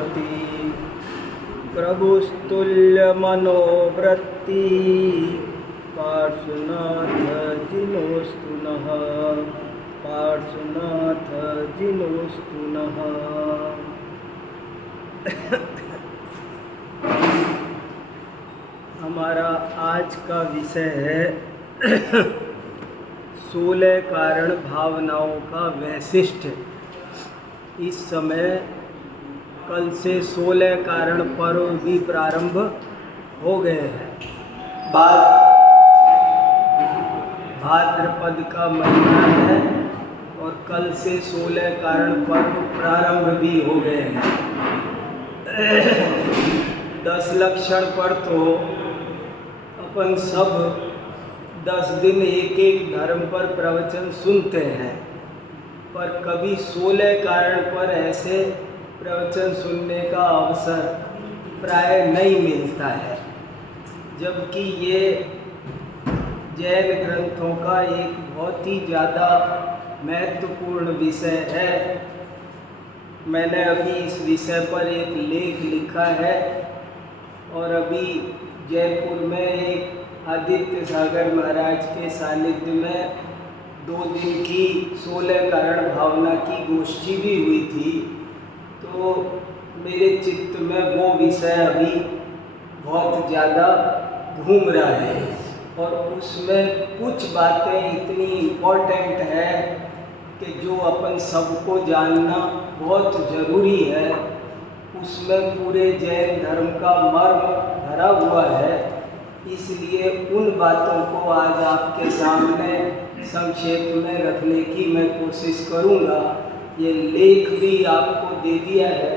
भवति प्रभुस्तुल्य मनोवृत्ति पार्श्वनाथ जिनोस्तु नः पार्श्वनाथ जिनोस्तु नः। हमारा आज का विषय है 16 कारण भावनाओं का वैशिष्ट्य। इस समय कल से 16 कारण पर्व भी प्रारंभ हो गए हैं। भाद्रपद का महीना है और कल से 16 कारण पर्व प्रारंभ भी हो गए हैं। 10 लक्षण पर तो अपन सब 10 दिन एक एक धर्म पर प्रवचन सुनते हैं, पर कभी 16 कारण पर ऐसे प्रवचन सुनने का अवसर प्राय नहीं मिलता है, जबकि ये जैन ग्रंथों का एक बहुत ही ज़्यादा महत्वपूर्ण विषय है। मैंने अभी इस विषय पर एक लेख लिखा है और अभी जयपुर में एक आदित्य सागर महाराज के सानिध्य में 2 दिन की 16 कारण भावना की गोष्ठी भी हुई थी। तो मेरे चित्त में वो विषय अभी बहुत ज़्यादा घूम रहा है और उसमें कुछ बातें इतनी इम्पोर्टेंट है कि जो अपन सबको जानना बहुत ज़रूरी है। उसमें पूरे जैन धर्म का मर्म भरा हुआ है, इसलिए उन बातों को आज आपके सामने संक्षेप में रखने की मैं कोशिश करूँगा। ये लेख भी आपको दे दिया है,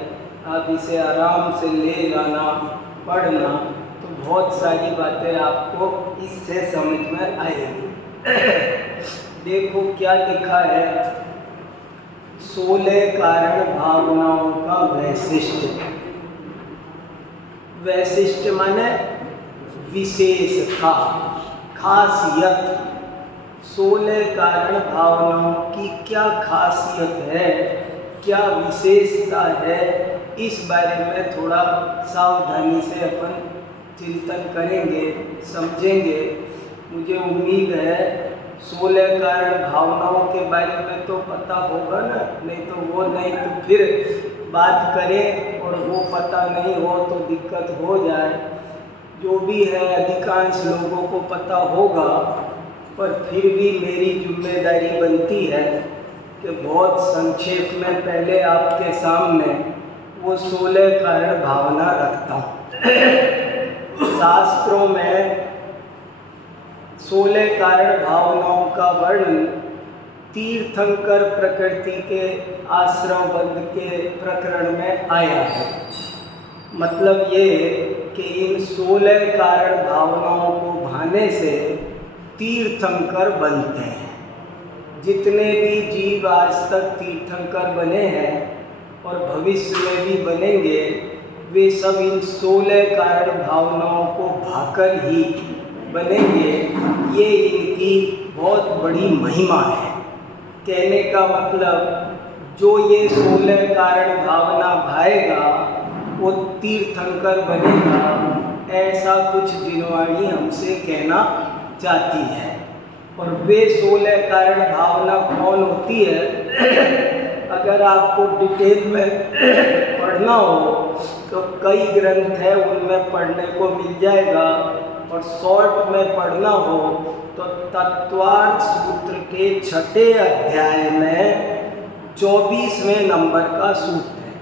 आप इसे आराम से ले जाना, पढ़ना, तो बहुत सारी बातें आपको इससे समझ में आएगी। देखो क्या लिखा है, 16 कारण भावनाओं का वैशिष्ट्य। वैशिष्ट्य माने विशेषता, खासियत। 16 कारण भावनाओं की क्या खासियत है, क्या विशेषता है, इस बारे में थोड़ा सावधानी से अपन चिंतन करेंगे, समझेंगे। मुझे उम्मीद है 16 कारण भावनाओं के बारे में तो पता होगा ना, नहीं तो फिर बात करें और वो पता नहीं हो तो दिक्कत हो जाए। जो भी है अधिकांश लोगों को पता होगा, पर फिर भी मेरी जिम्मेदारी बनती है कि बहुत संक्षेप में पहले आपके सामने वो 16 कारण भावना रखता हूँ। शास्त्रों में 16 कारण भावनाओं का वर्णन तीर्थंकर प्रकृति के आश्रमबद्ध के प्रकरण में आया है। मतलब ये कि इन 16 कारण भावनाओं को भाने से तीर्थंकर बनते हैं। जितने भी जीव आज तक तीर्थंकर बने हैं और भविष्य में भी बनेंगे, वे सब इन 16 कारण भावनाओं को भाकर ही बनेंगे। ये इनकी बहुत बड़ी महिमा है। कहने का मतलब, जो ये 16 कारण भावना भाएगा वो तीर्थंकर बनेगा, ऐसा कुछ जिनवाणी हमसे कहना चाहती है। और वे 16 कारण भावना कौन होती है, अगर आपको डिटेल में पढ़ना हो तो कई ग्रंथ है, उनमें पढ़ने को मिल जाएगा। और शॉर्ट में पढ़ना हो तो तत्वार्थ सूत्र के 6ठे अध्याय में 24वें नंबर का सूत्र है,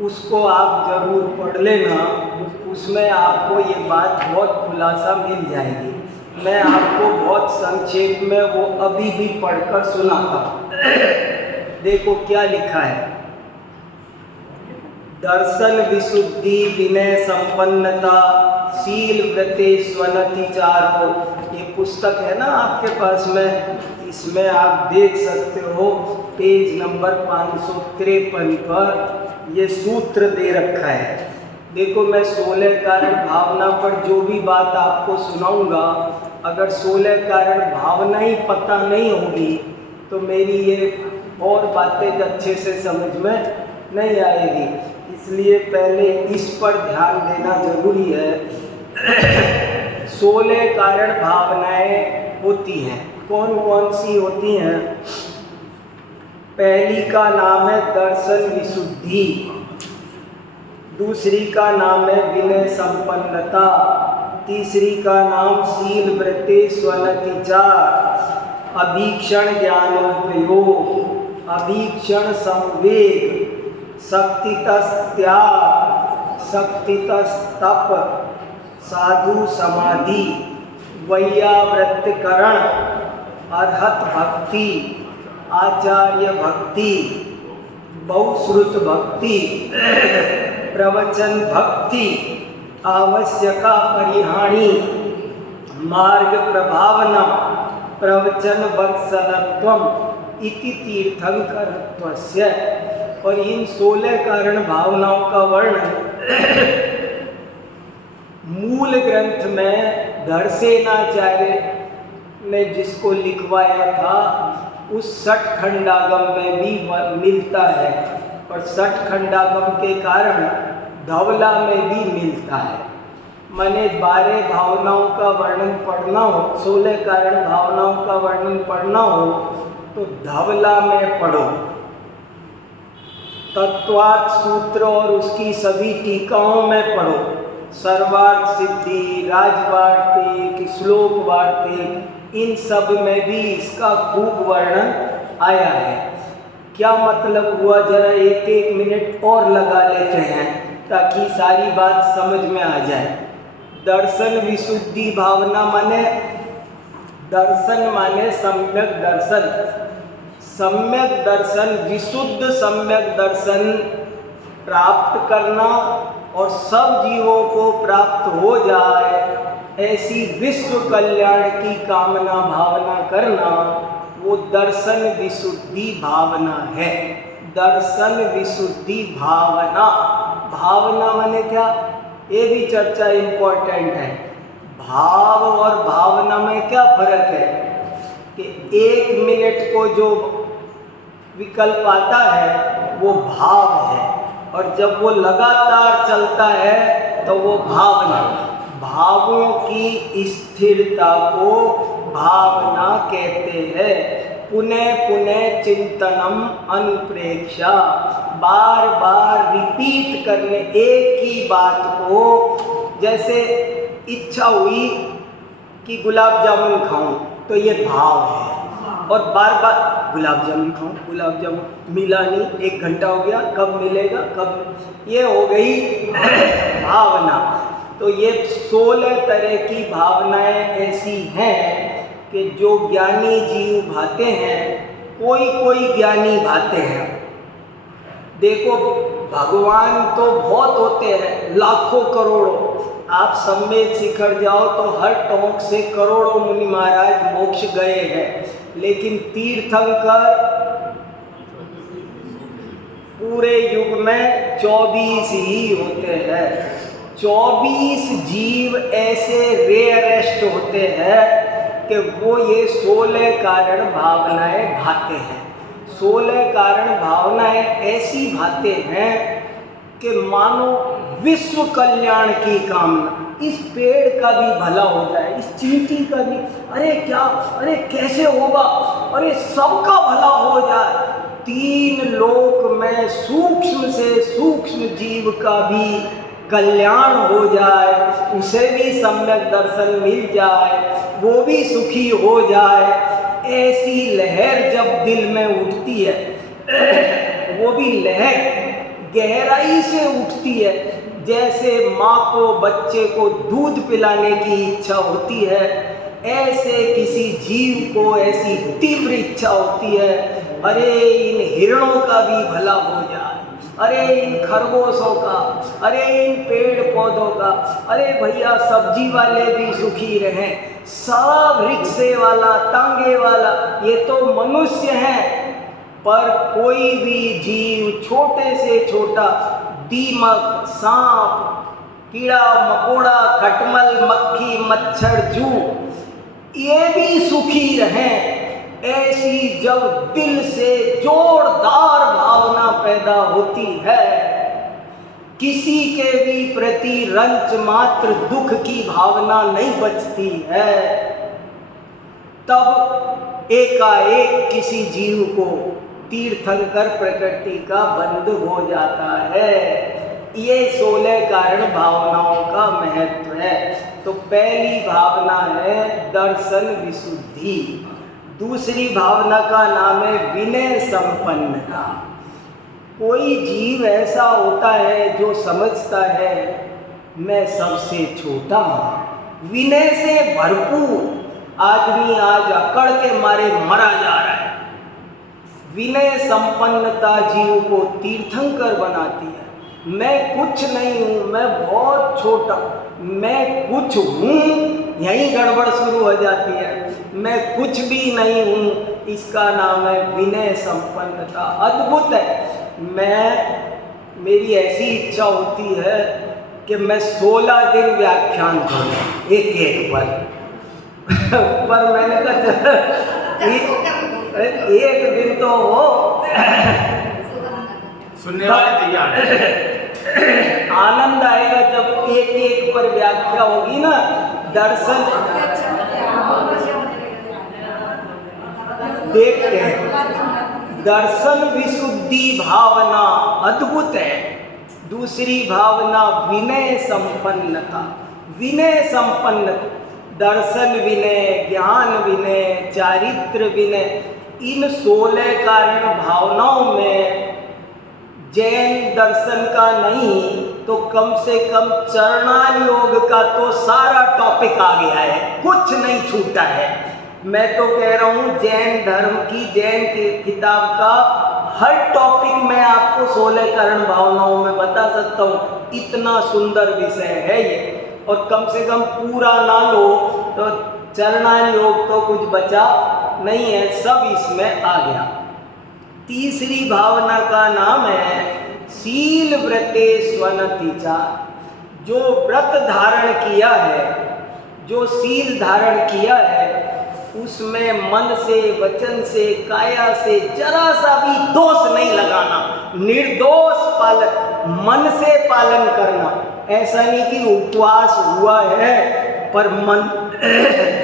उसको आप जरूर पढ़ लेना। उसमें आपको ये बात बहुत खुलासा मिल जाएगी। मैं आपको बहुत संक्षेप में वो अभी भी पढ़कर सुनाता हूँ। देखो क्या लिखा है, दर्शन विशुद्धि विनय संपन्नता शील व्रते स्वनति चारो। ये पुस्तक है ना आपके पास में, इसमें आप देख सकते हो पेज नंबर 553 पर ये सूत्र दे रखा है। देखो मैं 16 कारण भावना पर जो भी बात आपको सुनाऊंगा, अगर 16 कारण भावना ही पता नहीं होगी तो मेरी ये और बातें अच्छे से समझ में नहीं आएगी। इसलिए पहले इस पर ध्यान देना जरूरी है। 16 कारण भावनाएं होती हैं। कौन कौन सी होती हैं? पहली का नाम है दर्शन विशुद्धि, दूसरी का नाम है विनय संपन्नता, तीसरी का नाम शील वृत्ति स्वनतिचार, अभीक्षण ज्ञानोपयोग, अभीक्षण संवेग, शक्तितस त्याग, शक्तितस तप, साधु समाधि, वैयावृत्तिकरण, अर्हत भक्ति, आचार्य भक्ति, बहुश्रुत भक्ति, प्रवचन भक्ति, आवश्यका परिहाणी, मार्ग प्रभावना, प्रवचन वत्सलत्वम इति तीर्थंकरत्वस्य। और इन 16 कारण भावनाओं का वर्णन मूल ग्रंथ में धरसेनाचार्य ने जिसको लिखवाया था उस षट खंडागम में भी मिलता है, और षट खंडागम के कारण धवला में भी मिलता है। मैंने 12 भावनाओं का वर्णन पढ़ना हो, 16 कारण भावनाओं का वर्णन पढ़ना हो तो धवला में पढ़ो। तत्वार्थ सूत्र और उसकी सभी टीकाओं में पढ़ो। सर्वार्थ सिद्धि, राजवार्तिक, श्लोक वार्तिक, इन सब में भी इसका खूब वर्णन आया है। क्या मतलब हुआ, जरा एक एक मिनट और लगा लेते हैं ताकि सारी बात समझ में आ जाए। दर्शन विशुद्धि भावना माने, दर्शन माने सम्यक दर्शन, सम्यक दर्शन, विशुद्ध सम्यक दर्शन प्राप्त करना और सब जीवों को प्राप्त हो जाए ऐसी विश्व कल्याण की कामना भावना करना, वो दर्शन विशुद्धि भावना है। दर्शन विशुद्धि भावना, भावना माने क्या, ये भी चर्चा इम्पोर्टेंट है। भाव और भावना में क्या फर्क है कि 1 मिनट को जो विकल्प आता है वो भाव है, और जब वो लगातार चलता है तो वो भावना। भावों की स्थिरता को भावना कहते हैं। पुनः पुनः चिंतनम अनुप्रेक्षा, बार बार रिपीट करने एक ही बात को। जैसे इच्छा हुई कि गुलाब जामुन खाऊं, तो ये भाव है, और बार बार गुलाब जामुन खाऊं, गुलाब जामुन मिला नहीं, 1 घंटा हो गया, कब मिलेगा, कब, ये हो गई भावना। तो ये 16 तरह की भावनाएं ऐसी हैं कि जो ज्ञानी जीव भाते हैं, कोई कोई ज्ञानी भाते हैं। देखो भगवान तो बहुत होते हैं, लाखों करोड़ों। आप संवेद शिखर जाओ तो हर टोंक से करोड़ों मुनि महाराज मोक्ष गए हैं, लेकिन तीर्थंकर पूरे युग में 24 ही होते हैं। 24 जीव ऐसे रेयरेस्ट होते हैं कि वो ये 16 कारण भावनाएं भाते हैं। 16 कारण भावनाएं ऐसी भाते हैं कि मानो विश्व कल्याण की कामना, इस पेड़ का भी भला हो जाए, इस चींटी का भी, अरे क्या, अरे कैसे होगा, अरे सबका भला हो जाए। 3 लोक में सूक्ष्म से सूक्ष्म जीव का भी कल्याण हो जाए, उसे भी सम्यक दर्शन मिल जाए, वो भी सुखी हो जाए। ऐसी लहर जब दिल में उठती है, वो भी लहर गहराई से उठती है। जैसे माँ को बच्चे को दूध पिलाने की इच्छा होती है, ऐसे किसी जीव को ऐसी तीव्र इच्छा होती है, अरे इन हिरणों का भी भला हो जाए, अरे इन खरगोशों का, अरे इन पेड़ पौधों का, अरे भैया सब्जी वाले भी सुखी रहें, सब रिक्शे वाला, तांगे वाला, ये तो मनुष्य हैं। पर कोई भी जीव, छोटे से छोटा दीमक, सांप, कीड़ा मकोड़ा, खटमल, मक्खी, मच्छर, जू, ये भी सुखी रहें। ऐसी जब दिल से जोरदार भावना पैदा होती है, किसी के भी प्रति रंच मात्र दुख की भावना नहीं बचती है, तब एकाएक किसी जीव को तीर्थंकर प्रकृति का बंध हो जाता है। ये 16 कारण भावनाओं का महत्व है। तो पहली भावना है दर्शन विशुद्धि, दूसरी भावना का नाम है विनय संपन्नता। कोई जीव ऐसा होता है जो समझता है मैं सबसे छोटा हूँ, विनय से भरपूर आदमी आज अकड़ के मारे मरा जा रहा है। विनय संपन्नता जीव को तीर्थंकर बनाती है। मैं कुछ नहीं हूँ, मैं बहुत छोटा, मैं कुछ हूँ, यही गड़बड़ शुरू हो जाती है। मैं कुछ भी नहीं हूँ, इसका नाम है विनय संपन्नता। अद्भुत है। मेरी ऐसी इच्छा होती है कि मैं 16 दिन व्याख्यान करूँ एक पर मैंने कहा एक दिन तो हो, सुनने वाले तैयार हैं। आनंद आएगा जब एक पर व्याख्या होगी ना। दर्शन देखते हैं, दर्शन विशुद्धि भावना अद्भुत है। दूसरी भावना विनय संपन्नता। विनय संपन्नता, दर्शन विनय, ज्ञान विनय, चारित्र विनय, इन 16 कारण भावनाओं में जैन दर्शन का नहीं तो कम से कम चरणान योग का तो सारा टॉपिक आ गया है, कुछ नहीं छूटा है। मैं तो कह रहा हूँ जैन धर्म की, जैन की किताब का हर टॉपिक मैं आपको 16 कारण भावनाओं में बता सकता हूँ। इतना सुंदर विषय है ये। और कम से कम पूरा ना लो तो चरणान योग तो कुछ बचा नहीं है, सब इसमें आ गया। तीसरी भावना का नाम है शील व्रते स्वनतिचा। जो व्रत धारण किया है, जो शील धारण किया है, उसमें मन से, वचन से, काया से जरा सा भी दोष नहीं लगाना, निर्दोष पालन, मन से पालन करना। ऐसा नहीं कि उपवास हुआ है पर मन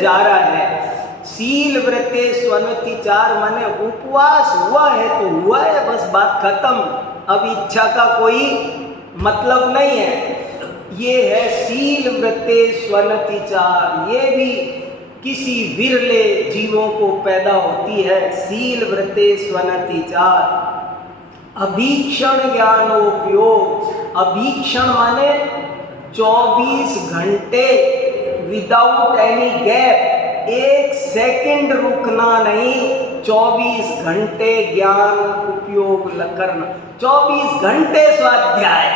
जा रहा है। शील व्रते स्वनतिचार माने उपवास हुआ है तो हुआ है, बस बात खत्म। अब इच्छा का कोई मतलब नहीं है। ये है शील व्रते स्वनतिचार। ये भी किसी विरले जीवों को पैदा होती है। शील व्रते स्वनतिचार। अभीक्षण ज्ञानोपयोग। अभीक्षण माने 24 घंटे विदाउट एनी गैप, 1 सेकंड रुकना नहीं, 24 घंटे ज्ञान उपयोग करना। 24 घंटे स्वाध्याय,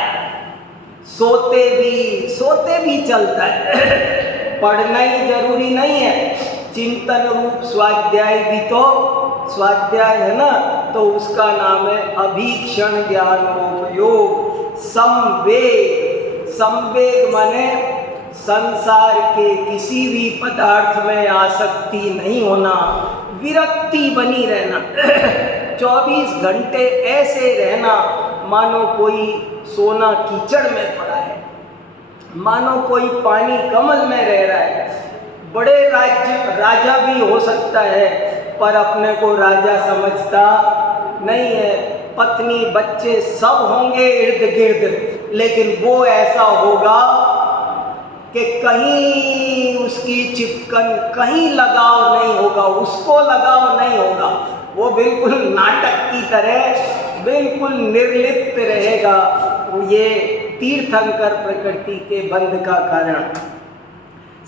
सोते भी चलता है। पढ़ना ही जरूरी नहीं है, चिंतन रूप स्वाध्याय भी तो स्वाध्याय है ना। तो उसका नाम है अभीक्षण ज्ञानोपयोग। संवेग। संवेग माने संसार के किसी भी पदार्थ में आसक्ति नहीं होना, विरक्ति बनी रहना। 24 घंटे ऐसे रहना मानो कोई सोना कीचड़ में पड़ा है, मानो कोई पानी कमल में रह रहा है। बड़े राजा भी हो सकता है पर अपने को राजा समझता नहीं है। पत्नी बच्चे सब होंगे इर्द गिर्द, लेकिन वो ऐसा होगा कि कहीं उसकी चिपकन, कहीं लगाव नहीं होगा, उसको लगाव नहीं होगा। वो बिल्कुल नाटक की तरह बिल्कुल निर्लिप्त रहेगा। ये तीर्थंकर प्रकृति के बंध का कारण।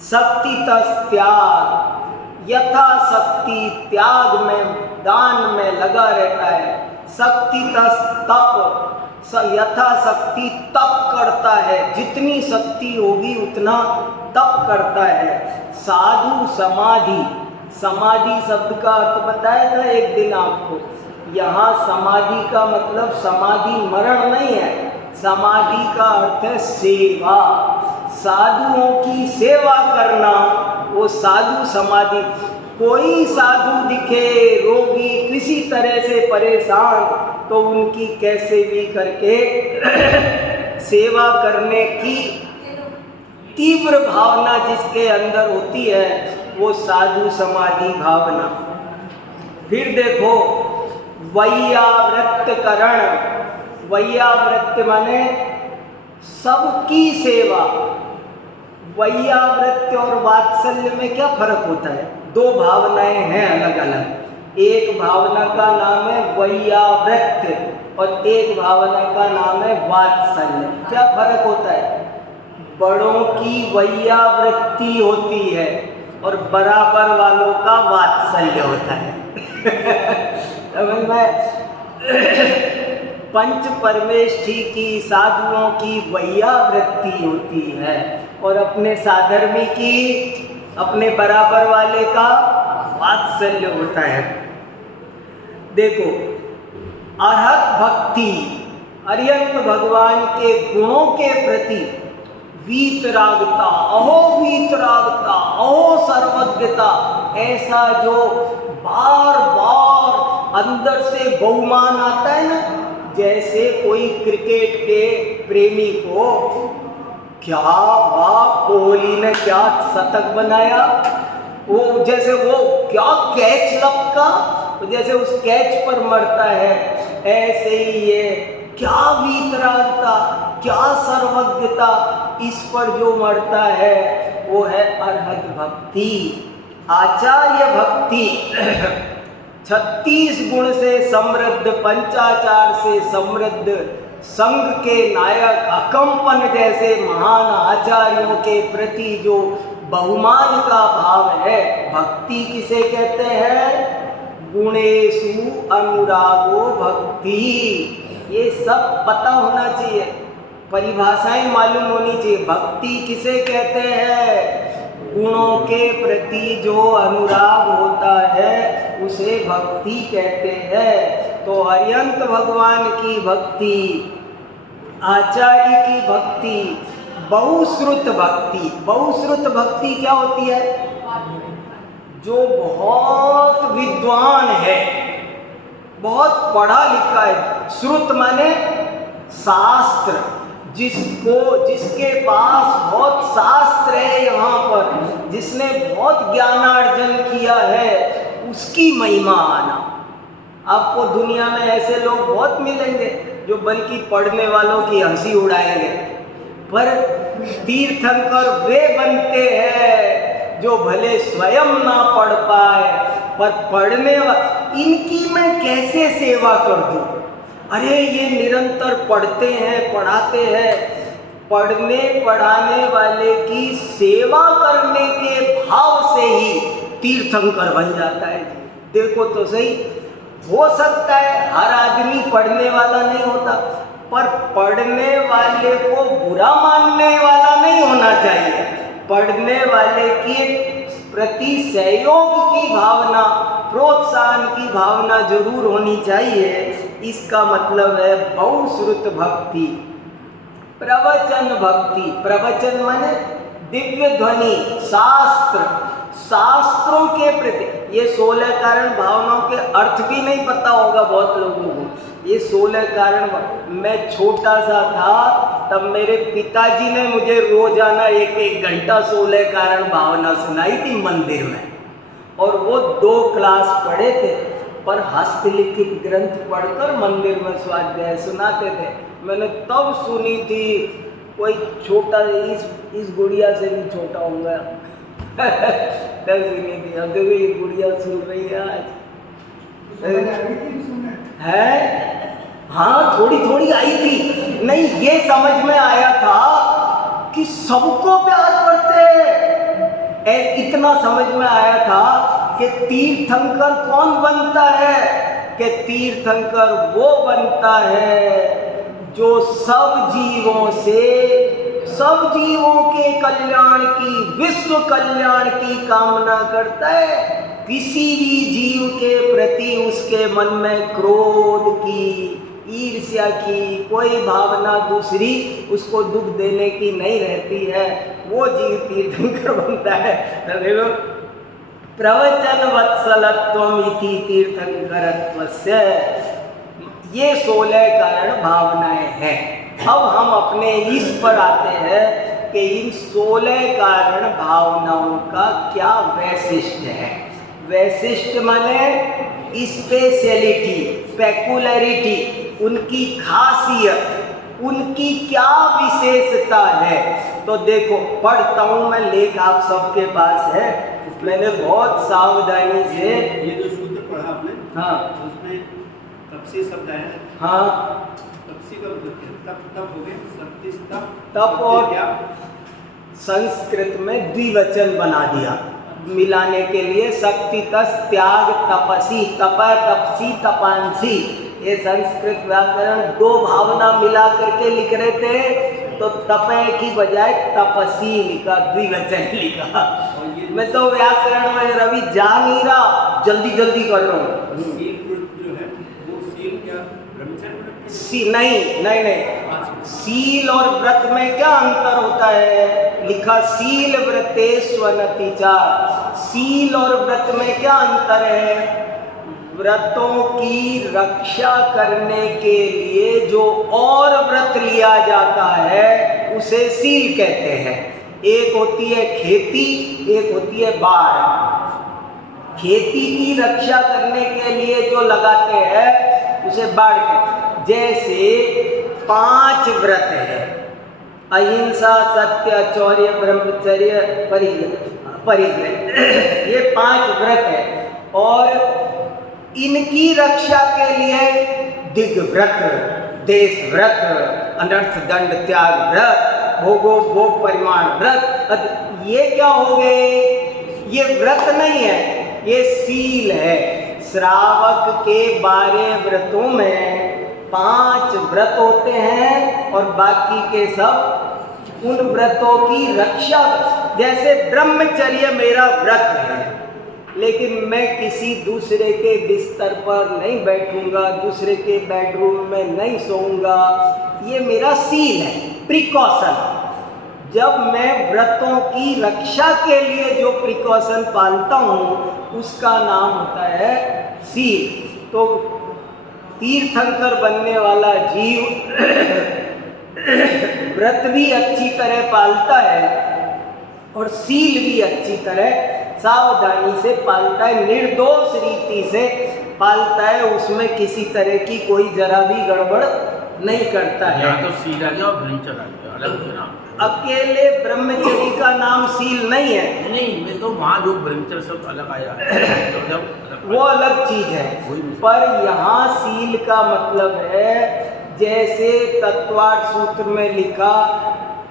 शक्ति तस् त्याग। यथाशक्ति त्याग में, दान में लगा रहता है। शक्ति तस् तप। यथाशक्ति तप करता है, जितनी शक्ति होगी उतना तप करता है। साधु समाधि। समाधि शब्द का अर्थ बताया था एक दिन आपको। यहाँ समाधि का मतलब समाधि मरण नहीं है, समाधि का अर्थ है सेवा। साधुओं की सेवा करना, वो साधु समाधि। कोई साधु दिखे रोगी, किसी तरह से परेशान, तो उनकी कैसे भी करके सेवा करने की तीव्र भावना जिसके अंदर होती है, वो साधु समाधि भावना। फिर देखो वैयावृत्तकरण, वैयावृत्त माने सबकी सेवा। वैयावृत्त और वात्सल्य में क्या फर्क होता है? दो भावनाएं हैं अलग अलग। एक भावना का नाम है वैयावृत्त और एक भावना का नाम है वात्सल्य। क्या फर्क होता है? बड़ों की वैयावृत्ति होती है और बराबर वालों का वात्सल्य होता है। समझ में? पंच परमेष्ठी की साधुओं की वैयावृत्ति होती है और अपने साधर्मी की, अपने बराबर वाले का वात्सल्य होता है। देखो अरहत भक्ति, अरिहंत भगवान के गुणों के प्रति वीतरागता, अहो वीतरागता, अहो सर्वज्ञता, ऐसा जो बार बार अंदर से बहुमान आता है ना, जैसे कोई क्रिकेट के प्रेमी को, क्या वाह कोहली ने क्या शतक बनाया, वो जैसे वो क्या कैच लपका, जैसे उस कैच पर मरता है, ऐसे ही ये क्या वीतरागता, क्या सर्वज्ञता, इस पर जो मरता है वो है अरहत भक्ति। आचार्य भक्ति 36 गुण से समृद्ध, पंचाचार से समृद्ध, संघ के नायक अकंपन जैसे महान आचार्यों के प्रति जो बहुमान का भाव है, भक्ति किसे कहते हैं? गुणेषु अनुरागो भक्ति। ये सब पता होना चाहिए, परिभाषाएं मालूम होनी चाहिए। भक्ति किसे कहते हैं? गुणों के प्रति जो अनुराग होता है उसे भक्ति कहते हैं। तो अरिहंत भगवान की भक्ति, आचार्य की भक्ति, बहुश्रुत भक्ति। बहुश्रुत भक्ति क्या होती है? जो बहुत विद्वान है, बहुत पढ़ा लिखा है। श्रुत माने शास्त्र, जिसके पास बहुत शास्त्र है, यहाँ पर जिसने बहुत ज्ञानार्जन किया है, उसकी महिमा आना। आपको दुनिया में ऐसे लोग बहुत मिलेंगे जो बल्कि पढ़ने वालों की हंसी उड़ाएंगे, पर तीर्थंकर वे बनते हैं जो भले स्वयं ना पढ़ पाए पर पढ़ने इनकी मैं कैसे सेवा कर दूं? अरे ये निरंतर पढ़ते हैं, पढ़ाते हैं। पढ़ने पढ़ाने वाले की सेवा करने के भाव से ही तीर्थंकर बन जाता है। देखो तो सही, हो सकता है हर आदमी पढ़ने वाला नहीं होता, पर पढ़ने वाले को बुरा मानने वाला नहीं होना चाहिए। पढ़ने वाले के प्रति सहयोग की भावना, प्रोत्साहन की भावना जरूर होनी चाहिए। इसका मतलब है बहुश्रुत भक्ति। प्रवचन भक्ति, प्रवचन माने दिव्य ध्वनि, शास्त्र, शास्त्रों के प्रति। ये 16 कारण भावनाओं के अर्थ भी नहीं पता होगा बहुत लोगों को। ये 16 कारण, मैं छोटा सा था तब मेरे पिताजी ने मुझे रोजाना एक घंटा 16 कारण भावना सुनाई थी मंदिर में, और वो 2 क्लास पढ़े थे, पर हस्तलिखित ग्रंथ पढ़कर मंदिर में स्वाध्याय सुनाते थे। मैंने तब सुनी थी, कोई छोटा, इस गुड़िया से भी छोटा होगा तब सुनी थी। अब देखो ये गुड़िया सुन रही है आज है। हाँ थोड़ी थोड़ी आई थी। नहीं, ये समझ में आया था कि सबको प्यार करते हैं। इतना समझ में आया था कि तीर्थंकर कौन बनता है? कि तीर्थंकर वो बनता है जो सब जीवों से, सब जीवों के कल्याण की, विश्व कल्याण की कामना करता है। किसी भी जीव के प्रति उसके मन में क्रोध की, ईर्ष्या की कोई भावना दूसरी उसको दुख देने की नहीं रहती है, वो जीव तीर्थंकर बनता है। देखो, प्रवचन वत्सलत्वम इति तीर्थंकरत्वस्य, ये 16 कारण भावनाएं हैं। अब हम अपने इस पर आते हैं कि इन 16 कारण भावनाओं का क्या वैशिष्ट है। वैशिष्ट माने स्पेशलिटी, पेकुलरिटी, उनकी खासियत, उनकी क्या विशेषता है। तो देखो, पढ़ता हूँ मैं, लेख आप सबके पास है, मैंने बहुत सावधानी से। ये जो सूत्र पढ़ा आपने, हाँ, उसमें तपसी शब्द आया है। हाँ, तपसी का मतलब क्या है? तप हो गए, शक्ति तप और क्या? संस्कृत में द्विवचन बना दिया मिलाने के लिए। शक्ति तस त्याग तपसी, तप तपसी तपांसी, ये संस्कृत व्याकरण दो भावना मिला करके लिख रहे थे, तो तपय की बजाय तपसी लिखा, द्विवचन लिखा। मैं तो व्याकरण में रवि जा नहीं रहा, जल्दी जल्दी कर रहा हूँ। सील व्रत जो है वो सील क्या ब्रह्मचर्य व्रत सी नहीं नहीं नहीं, सील और व्रत में क्या अंतर होता है? लिखा सील व्रतेष्वनतिचा। सील और व्रत में क्या अंतर है? व्रतों की रक्षा करने के लिए जो और व्रत लिया जाता है उसे सील कहते हैं। एक होती है खेती, एक होती है बाढ़। खेती की रक्षा करने के लिए जो लगाते हैं उसे बाढ़ कहते हैं। जैसे 5 व्रत है, अहिंसा, सत्य, चौर्य, ब्रह्मचर्य, परिग्रह, ये 5 व्रत है। और इनकी रक्षा के लिए दिग्व्रत, देश व्रत, अनर्थ दंड त्याग व्रत, भोगो भोग परिमाण व्रत। ये क्या हो गए? ये व्रत नहीं है, ये सील है। श्रावक के 12 व्रतों में 5 व्रत होते हैं और बाकी के सब उन व्रतों की रक्षा। जैसे ब्रह्मचर्य मेरा व्रत है, लेकिन मैं किसी दूसरे के बिस्तर पर नहीं बैठूंगा, दूसरे के बेडरूम में नहीं सोऊंगा, ये मेरा सील है, प्रिकॉशन। जब मैं व्रतों की रक्षा के लिए जो प्रिकॉशन पालता हूँ उसका नाम होता है सील। तो तीर्थंकर बनने वाला जीव व्रत भी अच्छी तरह पालता है और सील भी अच्छी तरह सावधानी से पालता है, निर्दोष रीति से पालता है, उसमें किसी तरह की कोई जरा भी गड़बड़ नहीं करता है। तो सील आ गया और ब्रह्मचर्य आ गया, अलग हो ना। अकेले ब्रह्मचर्य का नाम सील नहीं है। नहीं, मैं तो वहाँ जो ब्रह्मचर्य शब्द अलग आया वो अलग चीज है। पर यहाँ सील का मतलब है, जैसे तत्वार्थ सूत्र में लिखा,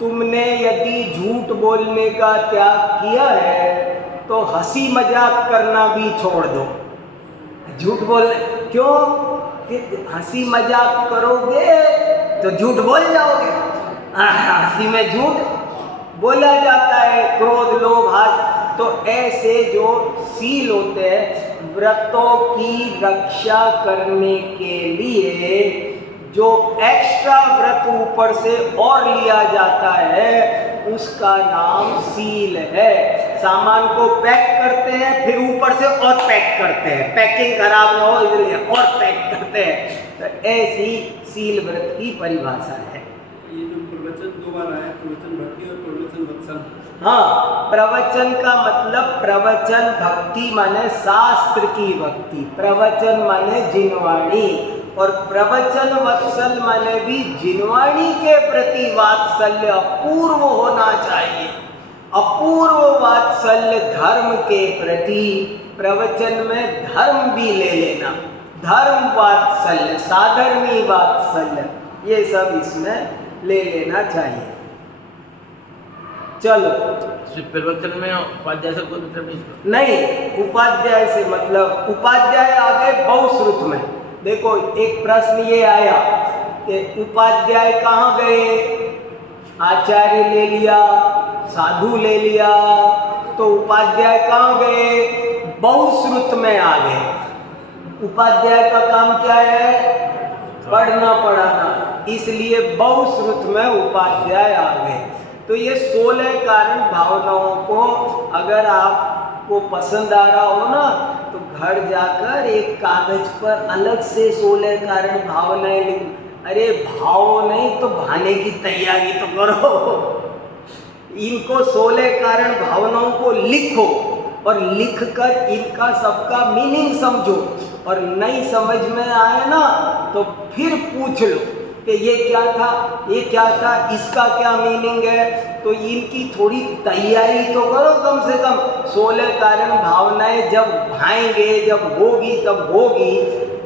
तुमने यदि झूठ बोलने का त्याग किया है तो हंसी मजाक करना भी छोड़ दो। झूठ बोल, क्यों? कि हंसी मजाक करोगे तो झूठ बोल जाओगे। हंसी में झूठ बोला जाता है, क्रोध, लोभ, हास। तो ऐसे जो सील होते हैं, व्रतों की रक्षा करने के लिए जो एक्स्ट्रा व्रत ऊपर से और लिया जाता है उसका नाम सील है। सामान को पैक करते हैं, फिर ऊपर से और पैक करते हैं, पैकिंग खराब ना हो इसलिए और पैक करते हैं। तो ऐसी सील व्रत की परिभाषा है। ये जो प्रवचन 2 बार आया, प्रवचन भक्ति और प्रवचन वत्सल। हाँ, प्रवचन का मतलब प्रवचन भक्ति माने शास्त्र की भक्ति, प्रवचन माने जिनवाणी, और प्रवचन वत्सल माने भी जिनवाणी के प्रति वात्सल्य अपूर्व होना चाहिए। अपूर्व वात्सल्य धर्म के प्रति, प्रवचन में धर्म भी ले लेना, धर्म वात्सल्य, साधर्मी वात्सल्य, ये सब इसमें ले लेना चाहिए। चलो, प्रवचन में उपाध्याय से कोई मतलब नहीं, उपाध्याय से मतलब उपाध्याय आ गए बहुश्रुत में। देखो, एक प्रश्न ये आया कि उपाध्याय कहाँ गए? आचार्य ले लिया, साधु ले लिया, तो उपाध्याय कहाँ गए? बहुश्रुत में आ गए। उपाध्याय का काम क्या है? पढ़ना पढ़ाना, इसलिए बहुश्रुत में उपाध्याय आ गए। तो ये 16 कारण भावनाओं को अगर आपको पसंद आ रहा हो ना, तो घर जाकर एक कागज पर अलग से 16 कारण भावनाएं लिख। अरे भाव नहीं तो भाने की तैयारी तो करो। इनको 16 कारण भावनाओं को लिखो और लिखकर इनका सबका मीनिंग समझो, और नहीं समझ में आए ना तो फिर पूछ लो कि ये क्या था, ये क्या था, इसका क्या मीनिंग है। तो इनकी थोड़ी तैयारी तो करो कम से कम। 16 कारण भावनाएं जब भाएंगे, जब होगी तब होगी,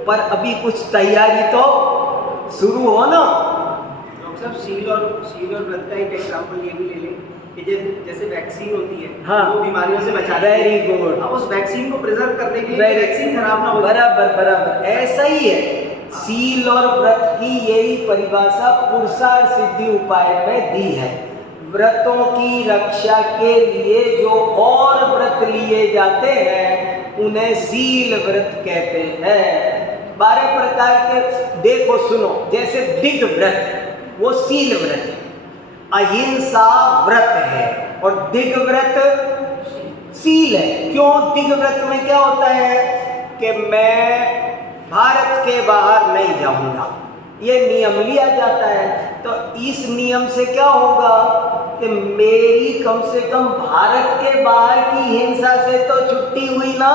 पर अभी कुछ तैयारी तो शुरू हो ना। डॉक्टर साहब सील और व्रत का एक एग्जाम्पल ये भी ले लें कि जैसे वैक्सीन होती है, हाँ, वो बीमारियों से बचाती है। Very good. अब उस वैक्सीन को प्रिजर्व करने के लिए वैक्सीन खराब ना हो। बराबर ऐसा ही है। सील और व्रत की यही परिभाषा पुरुषार्थ सिद्धि उपाय में दी है। व्रतों की रक्षा के लिए जो और व्रत लिए जाते हैं उन्हें सील व्रत कहते हैं। 12 प्रकार के देखो सुनो, जैसे दिग व्रत वो सील व्रत है, अहिंसा व्रत है, और दिग व्रत सील है। क्यों? दिग व्रत में क्या होता है कि मैं भारत के बाहर नहीं जाऊंगा, ये नियम लिया जाता है। तो इस नियम से क्या होगा कि मेरी कम से कम भारत के बाहर की हिंसा से तो छुट्टी हुई ना।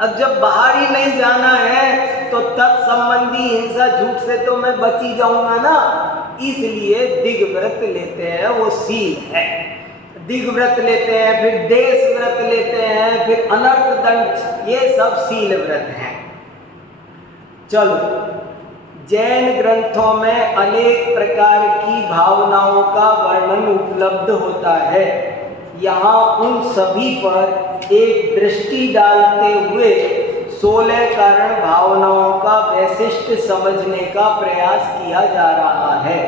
अब जब बाहर ही नहीं जाना है तो तत्संबंधी हिंसा झूठ से तो मैं बची जाऊंगा ना। इसलिए दिग व्रत लेते हैं, वो सील है। दिग व्रत लेते हैं, फिर देश व्रत लेते हैं, फिर अनर्थ दंड, ये सब सील व्रत हैं। चलो, जैन ग्रंथों में अनेक प्रकार की भावनाओं का वर्णन उपलब्ध होता है। यहाँ उन सभी पर एक दृष्टि डालते हुए 16 कारण भावनाओं का वैशिष्ट्य समझने का प्रयास किया जा रहा है।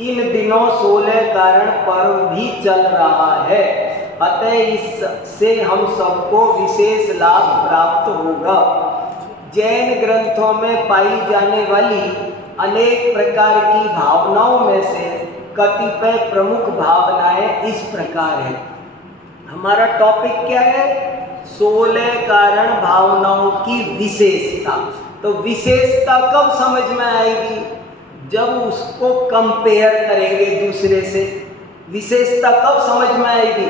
इन दिनों 16 कारण पर्व भी चल रहा है, अतः इससे हम सबको विशेष लाभ प्राप्त होगा। जैन ग्रंथों में पाई जाने वाली अनेक प्रकार की भावनाओं में से कतिपय प्रमुख भावनाएं इस प्रकार हैं। हमारा टॉपिक क्या है? 16 कारण भावनाओं की विशेषता। तो विशेषता कब समझ में आएगी? जब उसको कंपेयर करेंगे दूसरे से। विशेषता कब समझ में आएगी?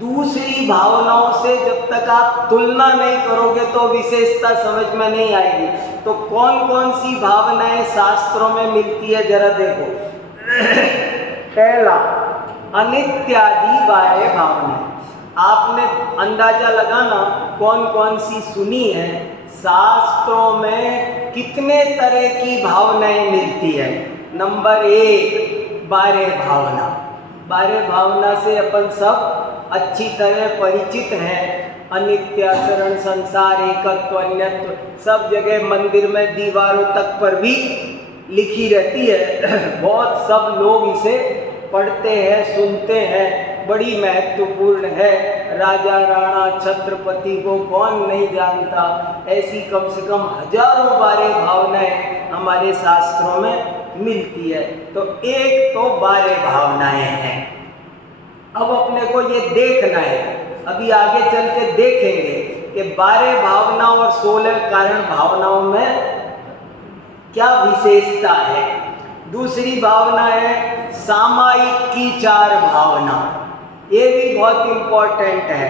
दूसरी भावनाओं से जब तक आप तुलना नहीं करोगे तो विशेषता समझ में नहीं आएगी। तो कौन कौन सी भावनाएं शास्त्रों में मिलती है जरा देखो। पहला, अनित्यादि 12 भावनाएं। आपने अंदाजा लगाना कौन कौन सी सुनी है। शास्त्रों में कितने तरह की भावनाएं मिलती है? नंबर 1, 12 भावना। 12 भावना से अपन सब अच्छी तरह परिचित हैं। अनित्याचरण, संसार, एकत्व, अन्यत्व, सब जगह मंदिर में दीवारों तक पर भी लिखी रहती है। बहुत सब लोग इसे पढ़ते हैं, सुनते हैं, बड़ी महत्वपूर्ण है। राजा, राणा, छत्रपति को कौन नहीं जानता। ऐसी कम से कम हजारों 12 भावनाएं हमारे शास्त्रों में मिलती है। तो एक तो 12 भावनाएं हैं। अब अपने को ये देखना है, अभी आगे चल के देखेंगे कि 12 भावना और 16 कारण भावनाओं में क्या विशेषता है। दूसरी भावना है सामायिक की 4 भावना। ये भी बहुत इम्पोर्टेंट है।